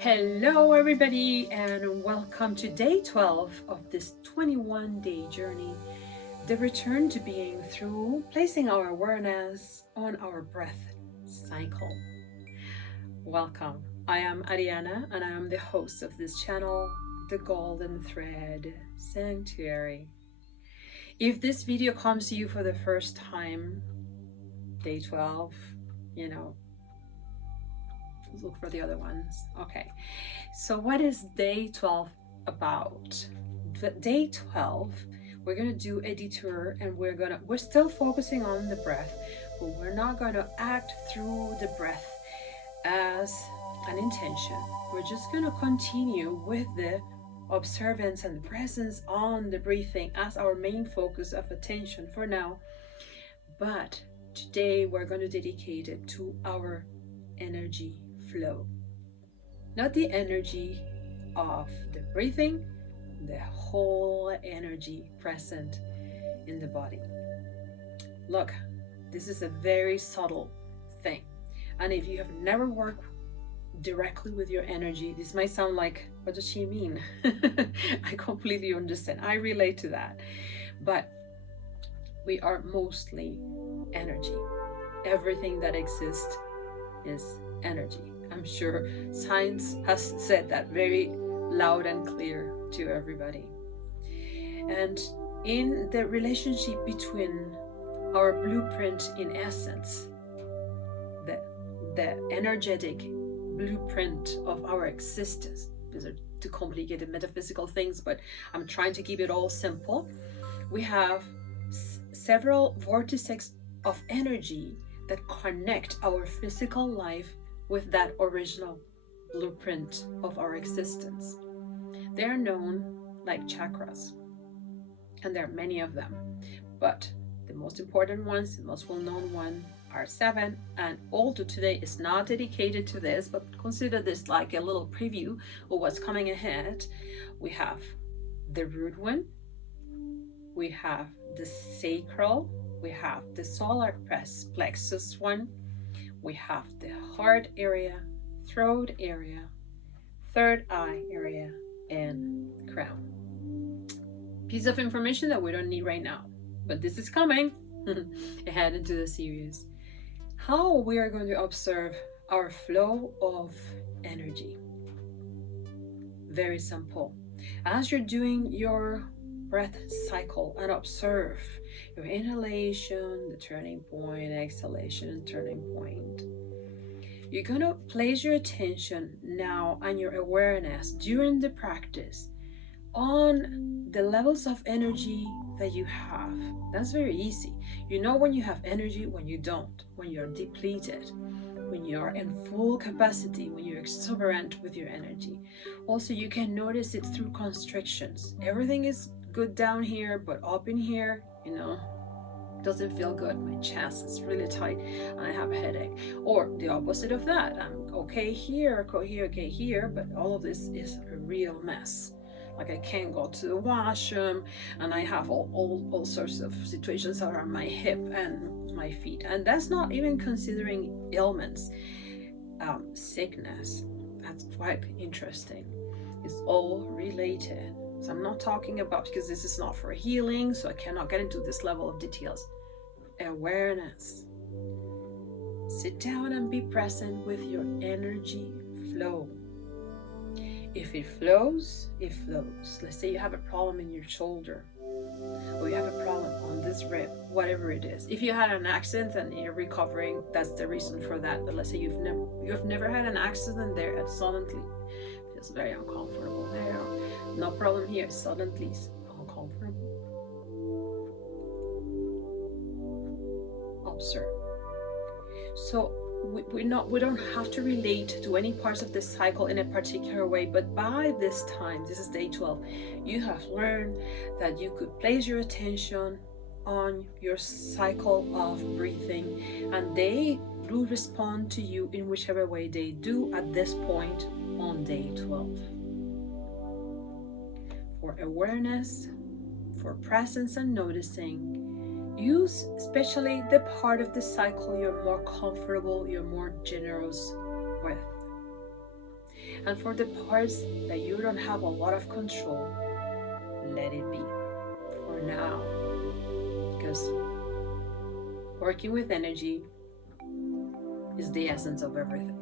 Hello, everybody, and welcome to day 12 of this 21-day journey, the return to being through placing our awareness on our breath cycle. Welcome. I am Ariana, and I am the host of this channel, the Golden Thread Sanctuary. If this video comes to you for the first time, day 12, look for the other ones. Okay, so what is day 12 about? Day 12, we're gonna do a detour, and we're still focusing on the breath, but we're not gonna act through the breath as an intention. We're just gonna continue with the observance and presence on the breathing as our main focus of attention for now. But today we're going to dedicate it to our energy flow. Not the energy of the breathing, the whole energy present in the body. Look, this is a very subtle thing. And if you have never worked directly with your energy, this might sound like, what does she mean? I completely understand. I relate to that. But we are mostly energy. Everything that exists is energy. I'm sure science has said that very loud and clear to everybody. And in the relationship between our blueprint in essence, the energetic blueprint of our existence, these are too complicated metaphysical things, but I'm trying to keep it all simple. We have several vortices of energy that connect our physical life with that original blueprint of our existence. They are known like chakras, and there are many of them, but the most important ones, the most well-known one, are 7. And although today is not dedicated to this, but consider this like a little preview of what's coming ahead. We have the root one, we have the sacral, we have the solar plexus one, we have the heart area, throat area, third eye area, and crown. Piece of information that we don't need right now, but this is coming ahead into the series. How we are going to observe our flow of energy. Very simple. As you're doing your breath cycle and observe your inhalation, the turning point, exhalation, and turning point, you're going to place your attention now and your awareness during the practice on the levels of energy that you have. That's very easy. You know when you have energy, when you don't, when you're depleted, when you are in full capacity, when you're exuberant with your energy. Also, you can notice it through constrictions. Everything is good down here, but up in here, doesn't feel good. My chest is really tight and I have a headache. Or the opposite of that, I'm okay here, okay here, but all of this is a real mess. Like I can't go to the washroom, and I have all sorts of situations around my hip and my feet. And that's not even considering ailments, sickness. That's quite interesting. It's all related. So I'm not talking about, because this is not for healing, so I cannot get into this level of details. Awareness. Sit down and be present with your energy flow. If it flows, it flows. Let's say you have a problem in your shoulder, or you have a problem on this rib, whatever it is. If you had an accident and you're recovering, that's the reason for that. But let's say you've never had an accident there, and suddenly feels very uncomfortable there. No problem here, suddenly uncomfortable. Observe. So we don't have to relate to any parts of the cycle in a particular way, but by this time, this is day 12, you have learned that you could place your attention on your cycle of breathing, and they do respond to you in whichever way they do at this point on day 12. For awareness, for presence and noticing, use especially the part of the cycle you're more comfortable, you're more generous with. And for the parts that you don't have a lot of control, let it be for now. Because working with energy is the essence of everything.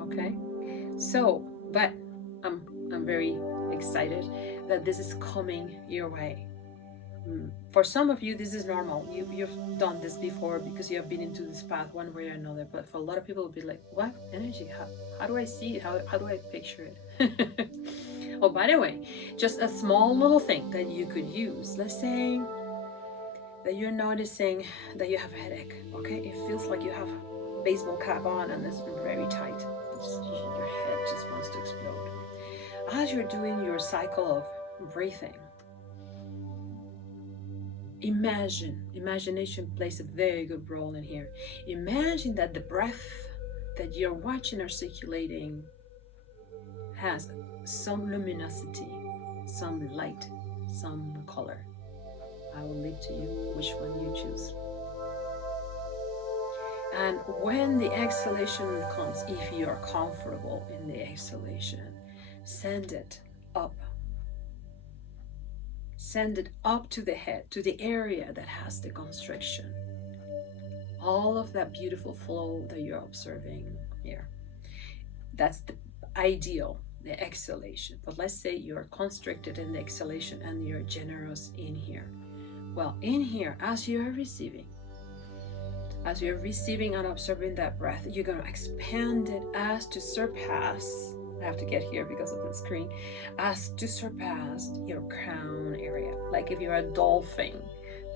Okay? So, but I'm very excited that this is coming your way. For some of you, this is normal. You've done this before because you have been into this path one way or another. But for a lot of people, it'll be like, what? Energy? How do I see it? How do I picture it? Oh, by the way, just a small little thing that you could use. Let's say that you're noticing that you have a headache, okay? It feels like you have a baseball cap on and it's very tight. Your head just wants to explode. As you're doing your cycle of breathing, imagination plays a very good role in here. Imagine that the breath that you're watching or circulating has some luminosity, some light, some color. I will leave to you which one you choose. And when the exhalation comes, if you are comfortable in the exhalation, send it up. Send it up to the head, to the area that has the constriction. All of that beautiful flow that you're observing here. That's the ideal, the exhalation. But let's say you're constricted in the exhalation and you're generous in here. Well, in here, as you're receiving and observing that breath, you're going to expand it as to surpass. I have to get here because of the screen. As to surpass your crown area. Like if you're a dolphin,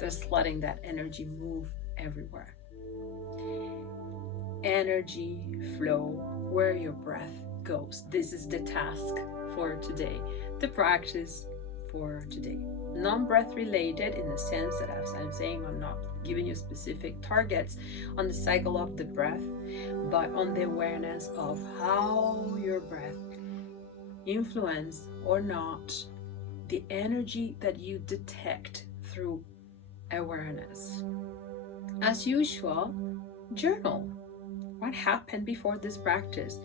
just letting that energy move everywhere. Energy flow where your breath goes. This is the task for today. The practice for today. Non-breath related in the sense that, as I'm saying, I'm not giving you specific targets on the cycle of the breath, but on the awareness of how your breath influence or not the energy that you detect through awareness. As usual, journal what happened before this practice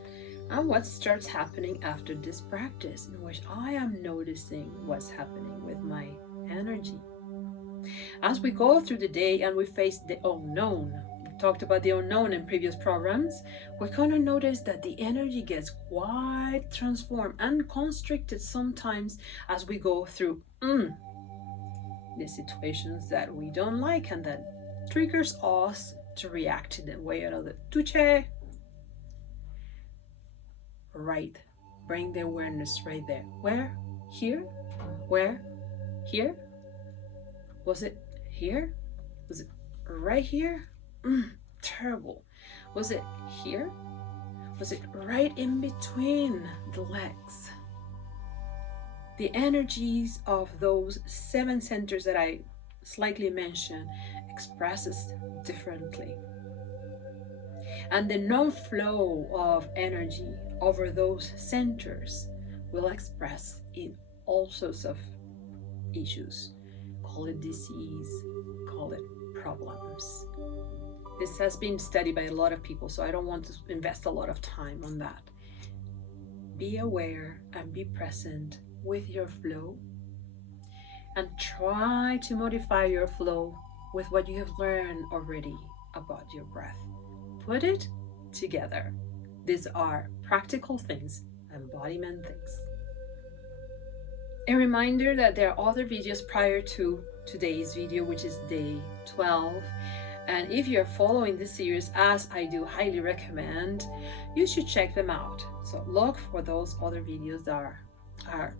and what starts happening after this practice, in which I am noticing what's happening with my energy. As we go through the day and we face the unknown, we talked about the unknown in previous programs, we're going to notice that the energy gets quite transformed and constricted sometimes as we go through the situations that we don't like and that triggers us to react in a way or another. Tuche. Right. Bring the awareness right there. Where? Here? Where? Here? Was it here? Was it right here? Terrible. Was it here? Was it right in between the legs? The energies of those 7 centers that I slightly mentioned expresses differently. And the non-flow of energy over those centers will express in all sorts of issues. Call it disease, call it problems. This has been studied by a lot of people, so I don't want to invest a lot of time on that. Be aware and be present with your flow, and try to modify your flow with what you have learned already about your breath. Put it together. These are practical things, embodiment things. A reminder that there are other videos prior to today's video, which is day 12. And if you're following this series, as I do highly recommend, you should check them out. So look for those other videos that are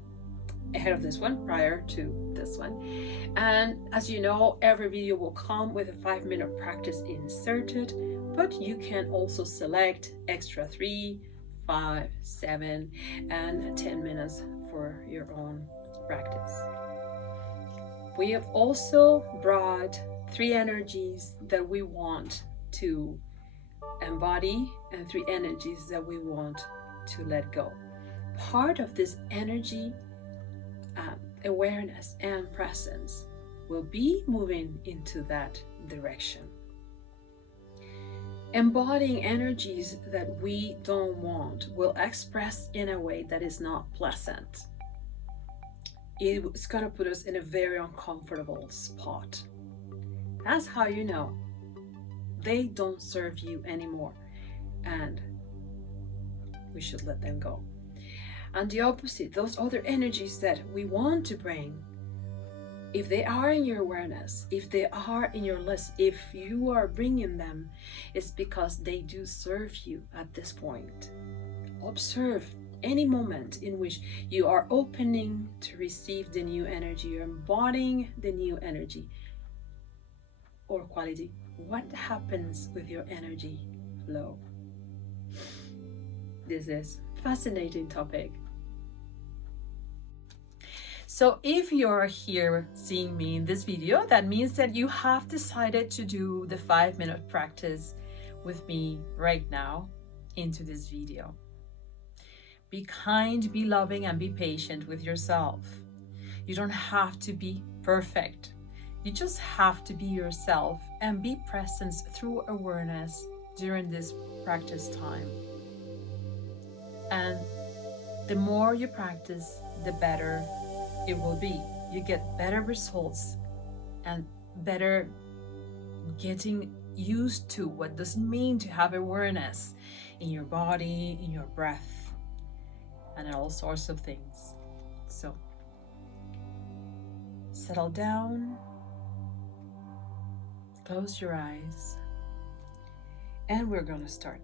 ahead of this one, prior to this one. And as you know, every video will come with a 5-minute practice inserted, but you can also select extra 3, 5, 7, and 10 minutes for your own practice. We have also brought 3 energies that we want to embody and 3 energies that we want to let go. Part of this energy awareness and presence will be moving into that direction. Embodying energies that we don't want will express in a way that is not pleasant. It's going to put us in a very uncomfortable spot. That's how you know they don't serve you anymore, and we should let them go. And the opposite, those other energies that we want to bring, if they are in your awareness, if they are in your list, if you are bringing them, it's because they do serve you at this point. Observe any moment in which you are opening to receive the new energy, you're embodying the new energy or quality. What happens with your energy flow? This is a fascinating topic. So if you're here seeing me in this video, that means that you have decided to do the 5-minute practice with me right now into this video. Be kind, be loving, and be patient with yourself. You don't have to be perfect. You just have to be yourself and be present through awareness during this practice time. And the more you practice, the better it will be. You get better results and better getting used to what does it mean to have awareness in your body, in your breath, and in all sorts of things. So settle down, close your eyes, and we're gonna start.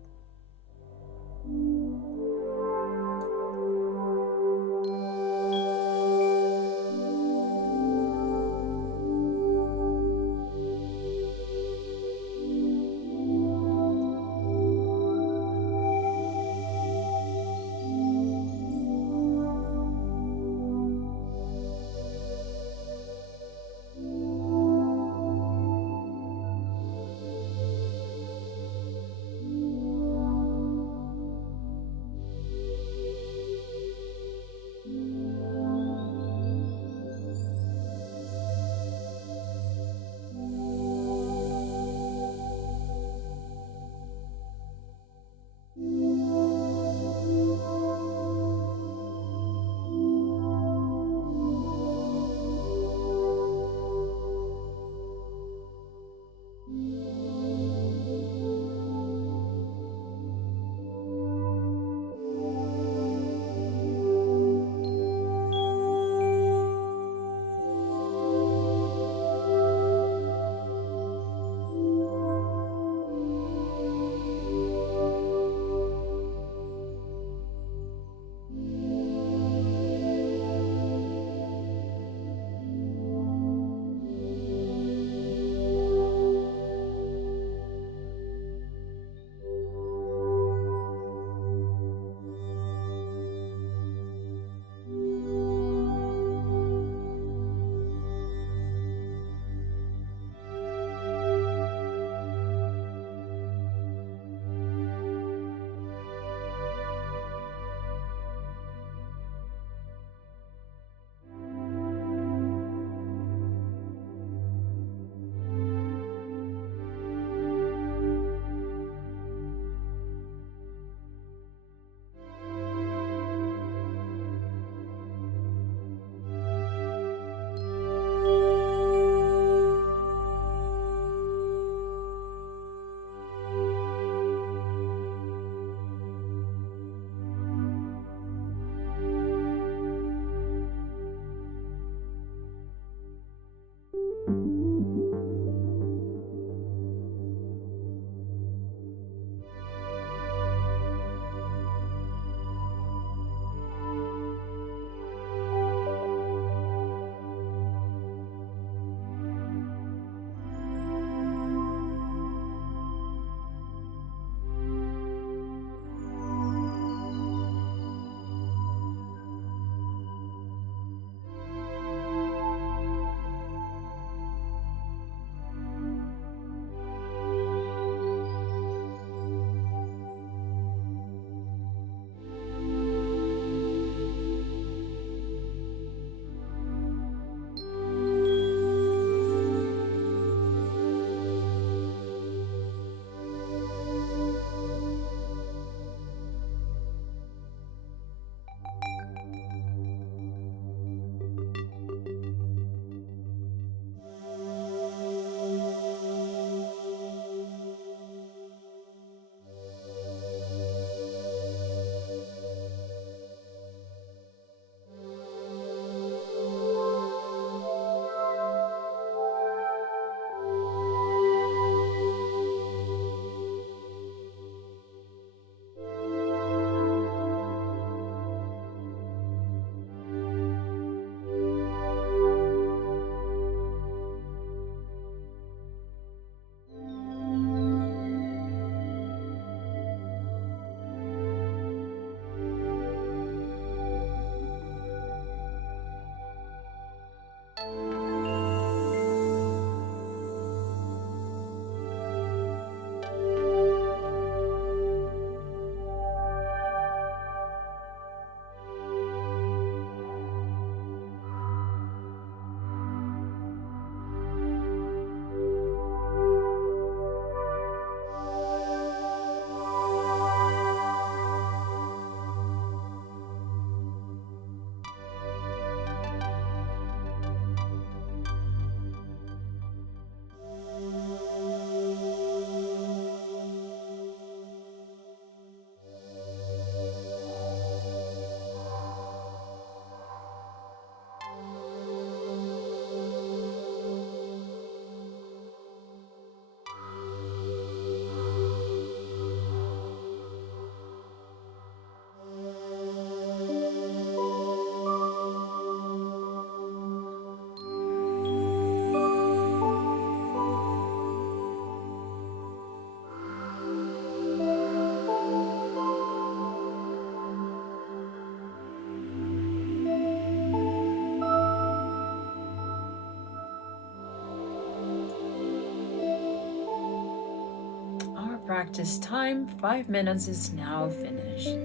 practice time, 5 minutes, is now finished.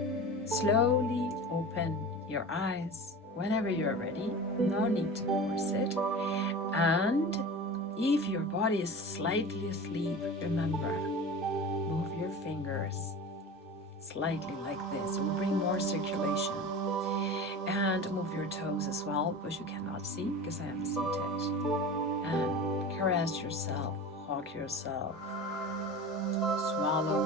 Slowly open your eyes whenever you're ready. No need to force it. And if your body is slightly asleep, remember, move your fingers slightly like this. It will bring more circulation. And move your toes as well, but you cannot see because I am seated. And caress yourself, hug yourself, swallow.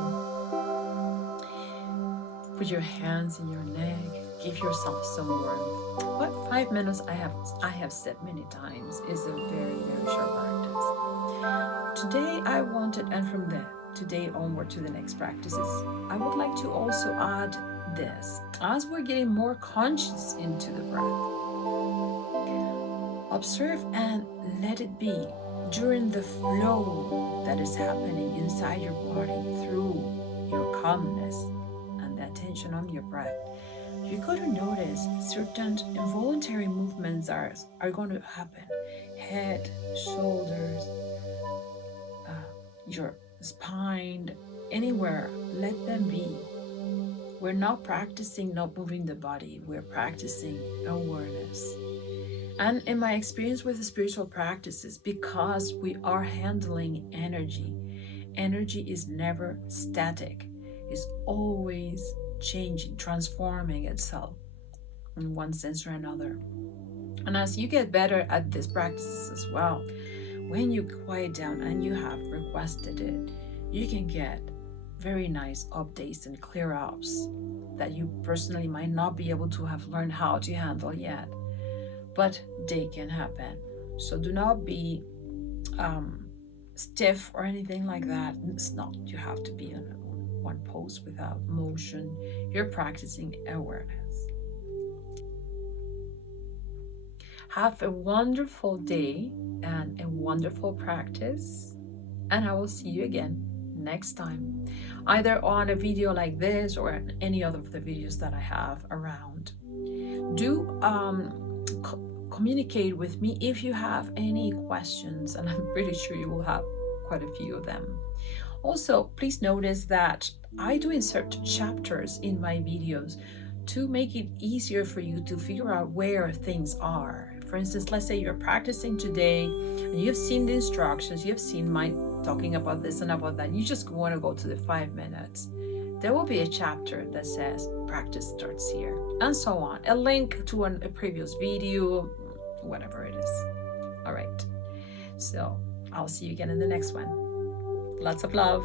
Put your hands in your neck, give yourself some warmth. But 5 minutes, I have said many times, is a very, very short practice. Today I wanted, and from today onward to the next practices, I would like to also add this. As we're getting more conscious into the breath, observe and let it be during the flow that is happening inside your body through your calmness and the attention on your breath. You're going to notice certain involuntary movements are going to happen. Head, shoulders, your spine, anywhere, let them be. We're not practicing not moving the body, we're practicing awareness. And in my experience with the spiritual practices, because we are handling energy, energy is never static, it's always changing, transforming itself in one sense or another. And as you get better at these practices as well, when you quiet down and you have requested it, you can get very nice updates and clear ups that you personally might not be able to have learned how to handle yet, but they can happen. So do not be stiff or anything like that. It's not, you have to be in one pose without motion. You're practicing awareness. Have a wonderful day and a wonderful practice, and I will see you again next time, either on a video like this or any other of the videos that I have around. Do communicate with me if you have any questions, and I'm pretty sure you will have quite a few of them. Also, please notice that I do insert chapters in my videos to make it easier for you to figure out where things are. For instance, let's say you're practicing today and you've seen the instructions, you've seen my talking about this and about that, you just want to go to the 5 minutes. There will be a chapter that says practice starts here, and so on. A link to a previous video, whatever it is. All right. So I'll see you again in the next one. Lots of love.